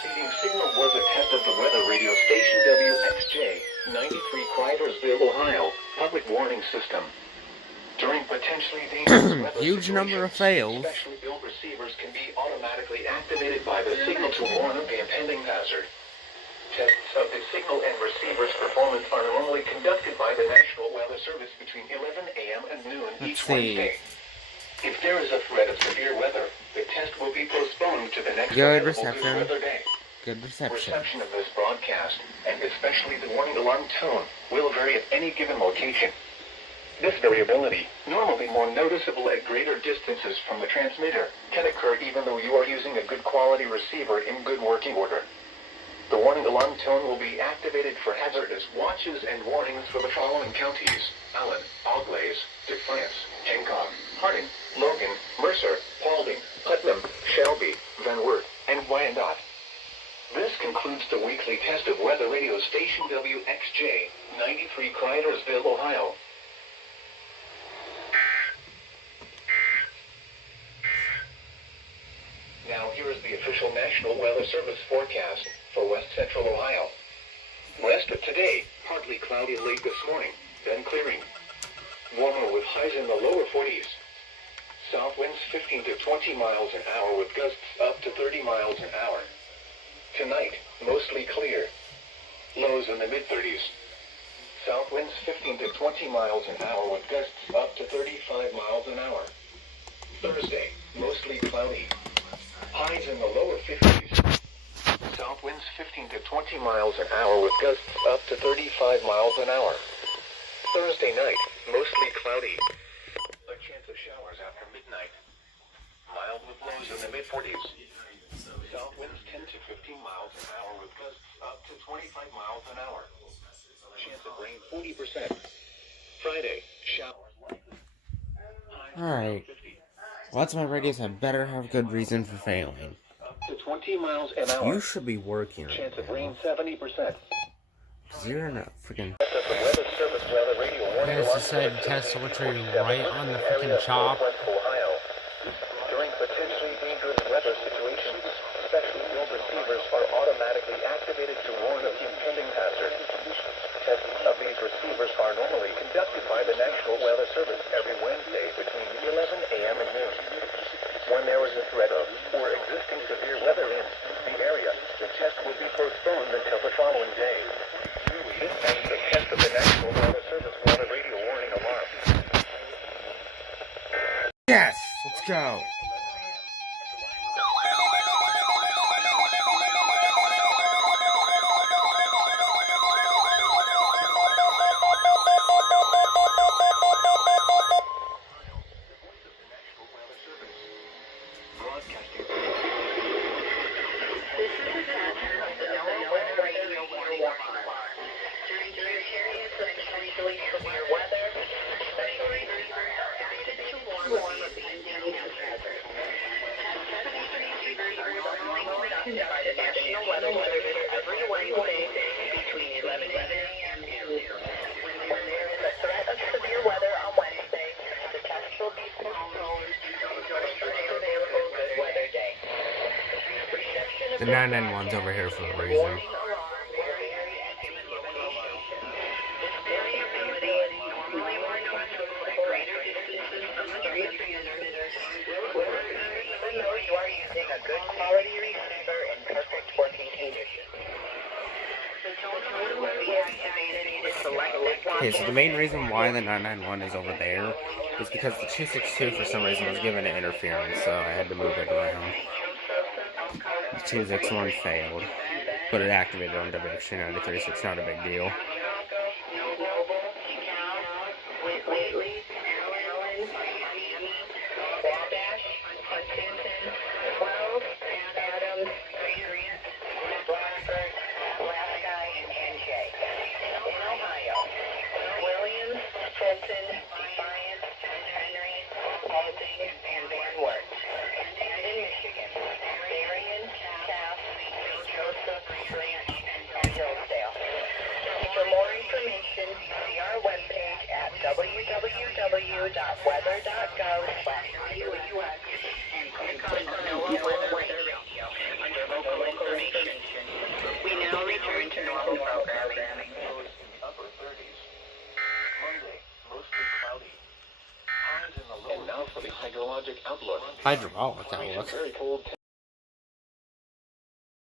preceding signal was a test of the weather radio station WXJ 93 Cridersville, Ohio, public warning system. During potentially dangerous weather huge number of fails. specially built receivers can be automatically activated by the signal to warn of the impending hazard. Tests of the signal and receiver's performance are normally conducted by the National Weather Service between 11 a.m. and noon each Wednesday. If there is a threat of severe weather, the test will be postponed to the next Good available reception. good weather day. Good reception. Reception of this broadcast, and especially the warning alarm tone, will vary at any given location. This variability, normally more noticeable at greater distances from the transmitter, can occur even though you are using a good quality receiver in good working order. The warning alarm tone will be activated for hazardous watches and warnings for the following counties: Allen, Auglaize, Defiance, Hancock, Harding, Logan, Mercer, Paulding, Putnam, Shelby, Van Wert, and Wyandotte. This concludes the weekly test of weather radio station WXJ 93 Cridersville, Ohio. Now here is the official National Weather Service forecast for West Central Ohio. West of today, partly cloudy late this morning, then clearing. Warmer with highs in the lower 40s. South winds 15 to 20 miles an hour with gusts up to 30 miles an hour. Tonight, mostly clear. Lows in the mid-30s. South winds 15 to 20 miles an hour with gusts up to 35 miles an hour. Thursday, mostly cloudy. Highs in the lower 50s. South winds 15 to 20 miles an hour with gusts up to 35 miles an hour. Thursday night, mostly cloudy. A chance of showers after midnight. Mild with lows in the mid-40s. South winds 10 to 15 miles an hour with gusts up to 25 miles an hour. Chance of rain 40%. Friday, showers likely. Alright. Lots of my radios have better have good reason for failing. Up to 20 miles an hour. You should be working right Chance of now. rain 70%. Cause you're in a freaking... You guys decided to test switcher right on the freaking chop. During potentially dangerous weather situations, specially built receivers are automatically activated to warn of impending hazard. Tests of these receivers are normally conducted by the National Weather Service every Wednesday between 11 a.m. and noon. When there is a threat of or existing severe weather in the area, the test will be postponed until the following day. This ends the test of the National Weather Service weather radio warning alarm. Yes! Let's go! The 991's over here for a reason. Okay, so the main reason why the 991 is over there is because the 262 for some reason was given an interference, so I had to move it around. The 261 failed, but it activated on WXJ93, so it's not a big deal. For more hydrologic outlook. Hydraulic outlook. Very cold